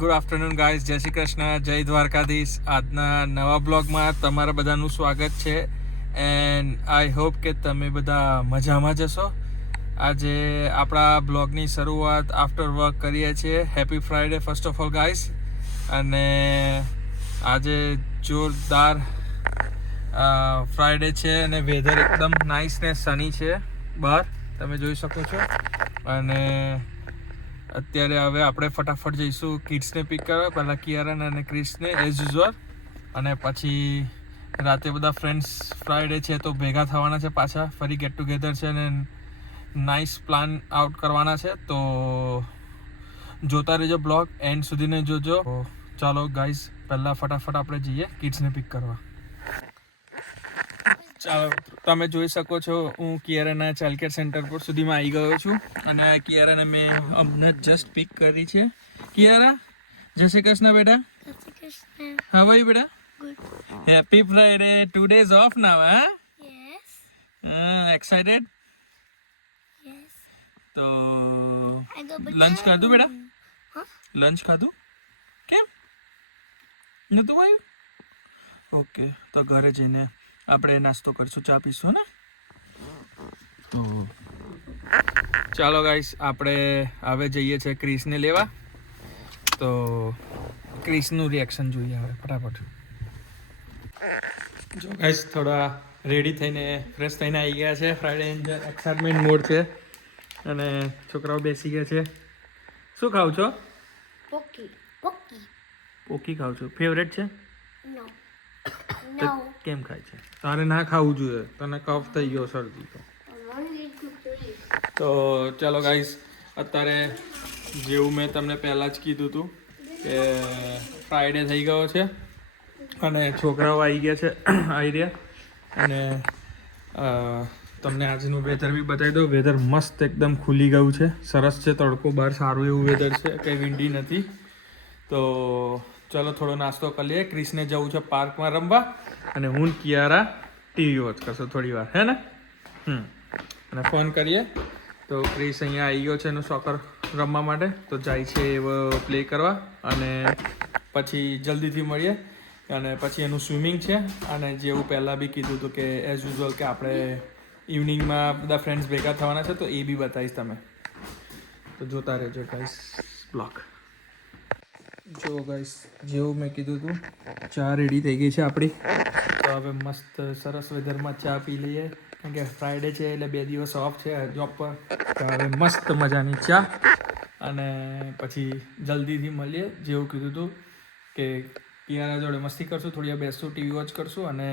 Good afternoon guys, જય શ્રી કૃષ્ણ, જય દ્વારકાધીશ. આજના નવા બ્લોગમાં તમારા બધાનું સ્વાગત છે એન્ડ આઈ હોપ કે તમે બધા મજામાં જશો. આજે આપણા બ્લોગની શરૂઆત આફ્ટર વર્ક કરીએ છીએ. Happy Friday first of all guys. અને આજે જોરદાર ફ્રાઈડે છે અને વેધર એકદમ નાઇસ ને સની છે બહાર, તમે જોઈ શકો છો. અને અત્યારે હવે આપણે ફટાફટ જઈશું કિડ્સને પિક કરવા, પહેલાં કિયારાને અને ક્રિસને એઝ યુઝ્યુઅલ, અને પછી રાતે બધા ફ્રેન્ડ્સ ફ્રાઈડે છે તો ભેગા થવાના છે પાછા, ફરી ગેટ ટુગેધર છે અને નાઇસ પ્લાન આઉટ કરવાના છે. તો જોતા રહેજો બ્લોગ, એન્ડ સુધીને જોજો. ચાલો ગાઈઝ, પહેલાં ફટાફટ આપણે જઈએ કિડ્સને પિક કરવા. ચાલો, તમે જોઈ શકો છો હું કિયારાના ચાઇલ્ડ કેર સેન્ટર પર સુધીમાં આવી ગયો છું અને કિયારાને મેં હમણાં જસ્ટ પિક કરી છે. કિયારા, જય શ્રી કૃષ્ણ બેટા. હાઉ આર યુ બેટા? Happy Friday. 2 days off now, huh? Yes. Excited? Yes. તો I go લંચ ખાધું બેટા? Huh? લંચ ખાધું? કેમ નતું આવ્યું? ઓકે, તો ઘરે જઈને આપણે નાસ્તો કરીશું, ચા પીશું ને. તો ચાલો ગાઈસ, આપણે હવે જઈએ છીએ ક્રિસને લેવા. તો ક્રિસનું રિએક્શન જોઈએ હવે ફટાફટ. જો ગાઈસ, થોડા રેડી થઈને ફ્રેશ થઈને આવી ગયા છે. ફ્રાઈડે એન્જોય એક્સાઇટમેન્ટ મોડ છે અને છોકરાઓ બેસી ગયા છે. શું ખાવ છો? Pocky. પોકી ખાવ છો? ફેવરેટ છે? No. તો No. કેમ ખાય છે? તારે ના ખાવું જોઈએ, તને કફ થઈ ગયો, શરદી. તો ચાલો ગાઈસ, અત્યારે જેવું મેં તમને પહેલાં જ કીધું હતું કે ફ્રાઈડે થઈ ગયો છે અને છોકરાઓ આવી ગયા છે, આવી રહ્યા. અને તમને આજનું વેધર બી બતાવી દઉં. વેધર મસ્ત એકદમ ખુલી ગયું છે, સરસ છે, તડકો બહાર, સારું એવું વેધર છે, કંઈ વિન્ડી નથી. તો ચલો થોડો નાસ્તો કરી લઈએ. ક્રિસને જવું છે પાર્કમાં રમવા અને હું કિયારા ટીવી વોચ કરશો થોડી વાર, હે ને? અને ફોન કરીએ. તો ક્રિસ અહીંયા આવી ગયો છે એનું સોકર રમવા માટે, તો જાય છે એવો પ્લે કરવા અને પછી જલ્દીથી મળીએ. અને પછી એનું સ્વિમિંગ છે અને જેવું પહેલાં બી કીધું હતું કે એઝ યુઝ્યુઅલ કે આપણે ઇવનિંગમાં બધા ફ્રેન્ડ્સ ભેગા થવાના છે, તો એ બી બતાવીશ તમે. તો જોતા રહેજો ગાઈસ બ્લોગ. જો ગાઈસ, જેવું મેં કીધું હતું, ચા રેડી થઈ ગઈ છે આપણી. તો હવે મસ્ત સરસ વેધરમાં ચા પી લઈએ, કારણ કે ફ્રાઈડે છે એટલે 2 દિવસ ઓફ છે જોબ પર. તો હવે મસ્ત મજાની ચા અને પછી જલ્દીથી મળીએ. જેવું કીધું હતું કે કિયારા જોડે મસ્તી કરશું, થોડી વાર બેસશું, ટીવી વોચ કરશું અને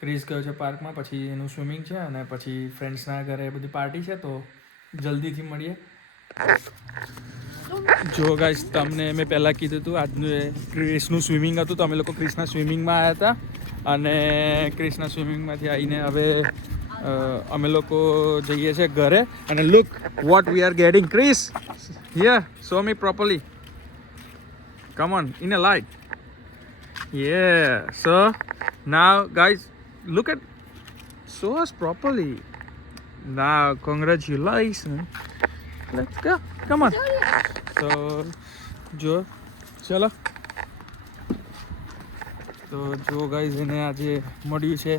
ક્રિસ ગયો છે પાર્કમાં, પછી એનું સ્વિમિંગ છે અને પછી ફ્રેન્ડ્સના ઘરે બધી પાર્ટી છે. તો જલ્દીથી મળીએ. જો ગાઈસ, તમને મેં પહેલાં કીધું હતું આજનું ક્રિસનું સ્વિમિંગ હતું, તો અમે લોકો ક્રિસના સ્વિમિંગમાં આવ્યા હતા અને ક્રિસના સ્વિમિંગમાંથી આવીને હવે અમે લોકો જઈએ છીએ ઘરે. અને look what we are getting. Chris, here, show me properly, come on, in a light. Yeah, so now guys, look at, show us properly. Now congratulations, let's go, come on. તો જો ચલો, તો જો ગાઈઝ, એને આજે મળ્યું છે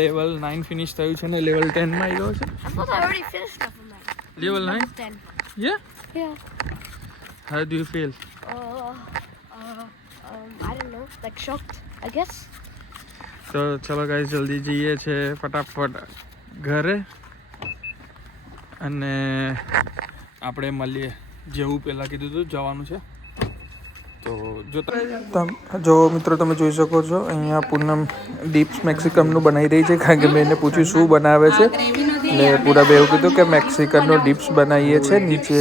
level 9 finish થયું છે ને લેવલ 10 માં આવી ગયો છે. I thought I already finished stuff in mine. Level 9? 10. Yeah, Yeah. how do you feel? I don't know. Like shocked, I guess. તો ચલો ગાઈઝ, જલ્દી જઈએ છે ફટાફટ ઘરે અને આપણે મળીએ. જેવું પહેલાં કીધું હતું જવાનું છે. તો જો મિત્રો, તમે જોઈ શકો છો અહીંયા પૂનમ ડીપ્સ મેક્સિકનનું બનાવી રહી છે, કારણ કે મેં એને પૂછ્યું શું બનાવે છે ને પૂરા બે એવું કીધું કે મેક્સિકનનું ડીપ્સ બનાવીએ છીએ નીચે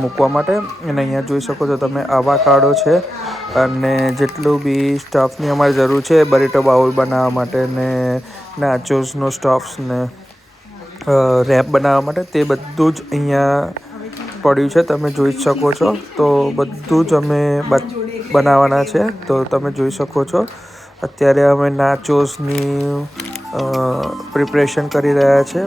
મૂકવા માટે. અને અહીંયા જોઈ શકો છો તમે આવાકાડો છે અને જેટલું બી સ્ટફની અમારે જરૂર છે બરીટો બાઉલ બનાવવા માટે ને નાચોસનો સ્ટફ્સ ને રેપ બનાવવા માટે, તે બધું જ અહીંયા પડ્યું છે, તમે જોઈ શકો છો. તો બધું જ અમે બનાવવાના છે. તો તમે જોઈ શકો છો અત્યારે અમે નાચોસની પ્રિપરેશન કરી રહ્યા છે.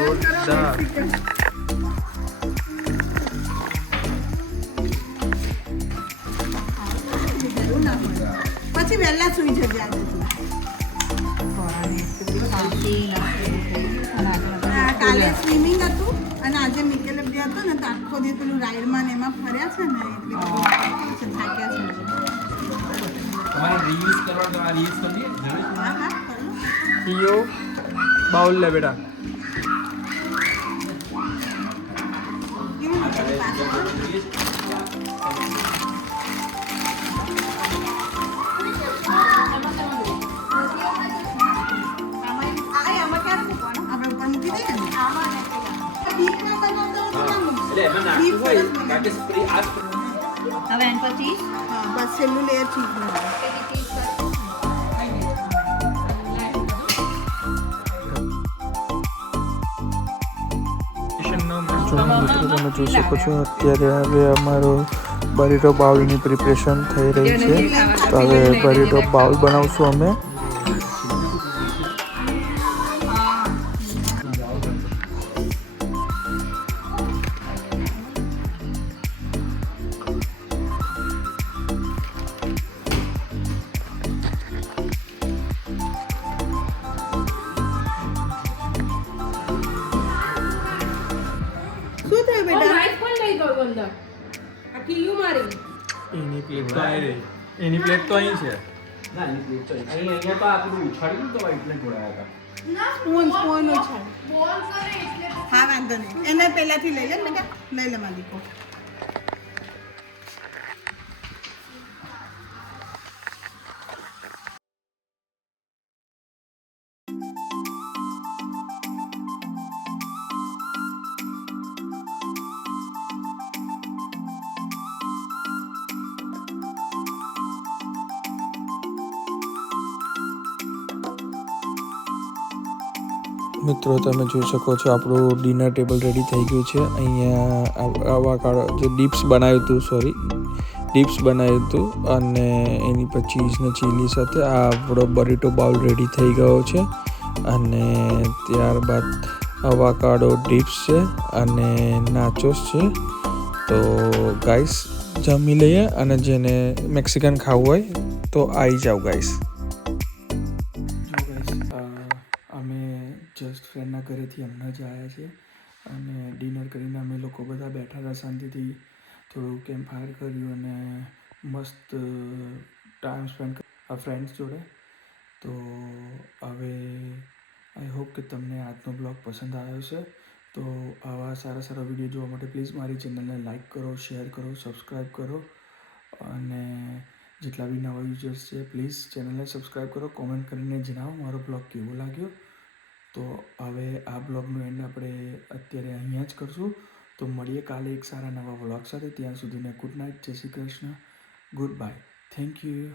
જોરદાર. પછી વહેલા સુઈ જજે આજે તું. કાલે સ્વિમિંગ હતું અને આજે મિકેલ ડે હતો ને તો આખો દિવસ પેલું રાઈડમાં ને એમાં ફર્યા છે ને એટલે થાક્યા છે. તમારે રીલ્સ કરવા તો આ રીલ્સ કરીએ હા હા કરો. ઈયો બાઉલ લે બેટા. કેવું છે પાછળ? આમાં ક્યારે મૂકવાનું? આપણે ઉપર મૂકી દઈએ ને. બીટમાં બનાવતા હોય તો ના મૂકશું. એટલે એમાં નાખવું હોય કારણ કે સ્પ્રે આ હવે એન પર ચીઝ હા બસ છેલ્લું લેયર ચીઝ બનાવો. મિત્રો તમે જોઈ શકો છો અત્યારે હવે અમારો બરીટો બાઉલની પ્રિપરેશન થઈ રહી છે. તો હવે બરીટો બાઉલ બનાવશું અમે. શું થયું બેટા? એની પ્લેટ તો અહીં રહી. એની પ્લેટ તો અહીં છે. ના એની પ્લેટ તો અહીંયા તો આપણું ઉછાળ્યું તો એટલે ઢોળાયા હતા. સ્પૂન છે. હા વાંધો નહીં. એને પહેલાથી લઈ લે ને બેટા. લઈ લે મારી દીકો. મિત્રો તમે જોઈ શકો છો આપણું ડિનર ટેબલ રેડી થઈ ગયું છે. અહીંયા આવાકાડો જે ડિપ્સ બનાવ્યું હતું અને એની પર ચીઝ ને ચીલી સાથે આ આપણો બરીટો બાઉલ રેડી થઈ ગયો છે. અને ત્યારબાદ આવાકાડો ડિપ્સ છે અને નાચોસ છે. તો ગાઈસ જમી લઈએ અને જેને મેક્સિકન ખાવું હોય તો આવી જાઓ ગાઈસ. અમે જસ્ટ ફ્રેન્ડના ઘરેથી હમણાં જ આવ્યા છીએ અને ડિનર કરીને અમે લોકો બધા બેઠા હતા શાંતિથી. થોડું કેમ્પ ફાયર કર્યું અને મસ્ત ટાઈમ સ્પેન્ડ કર્યો ફ્રેન્ડ્સ જોડે. તો હવે આઈ હોપ કે તમને આજનો બ્લોગ પસંદ આવ્યો છે. તો આવા સારા સારા વિડીયો જોવા માટે પ્લીઝ મારી ચેનલને લાઇક કરો, શેર કરો, સબસ્ક્રાઈબ કરો અને જેટલા બી નવા યુઝર્સ છે પ્લીઝ ચેનલને સબસ્ક્રાઈબ કરો. કોમેન્ટ કરીને જણાવો મારો બ્લોગ કેવો લાગ્યો. તો હવે આ બ્લોગનું એન્ડ આપણે અત્યારે અહીંયા જ કરશું. તો મળીએ કાલે એક સારા નવા બ્લોગ સાથે. ત્યાં સુધીને ગુડ નાઇટ, જય Shri Krishna, good bye, thank you.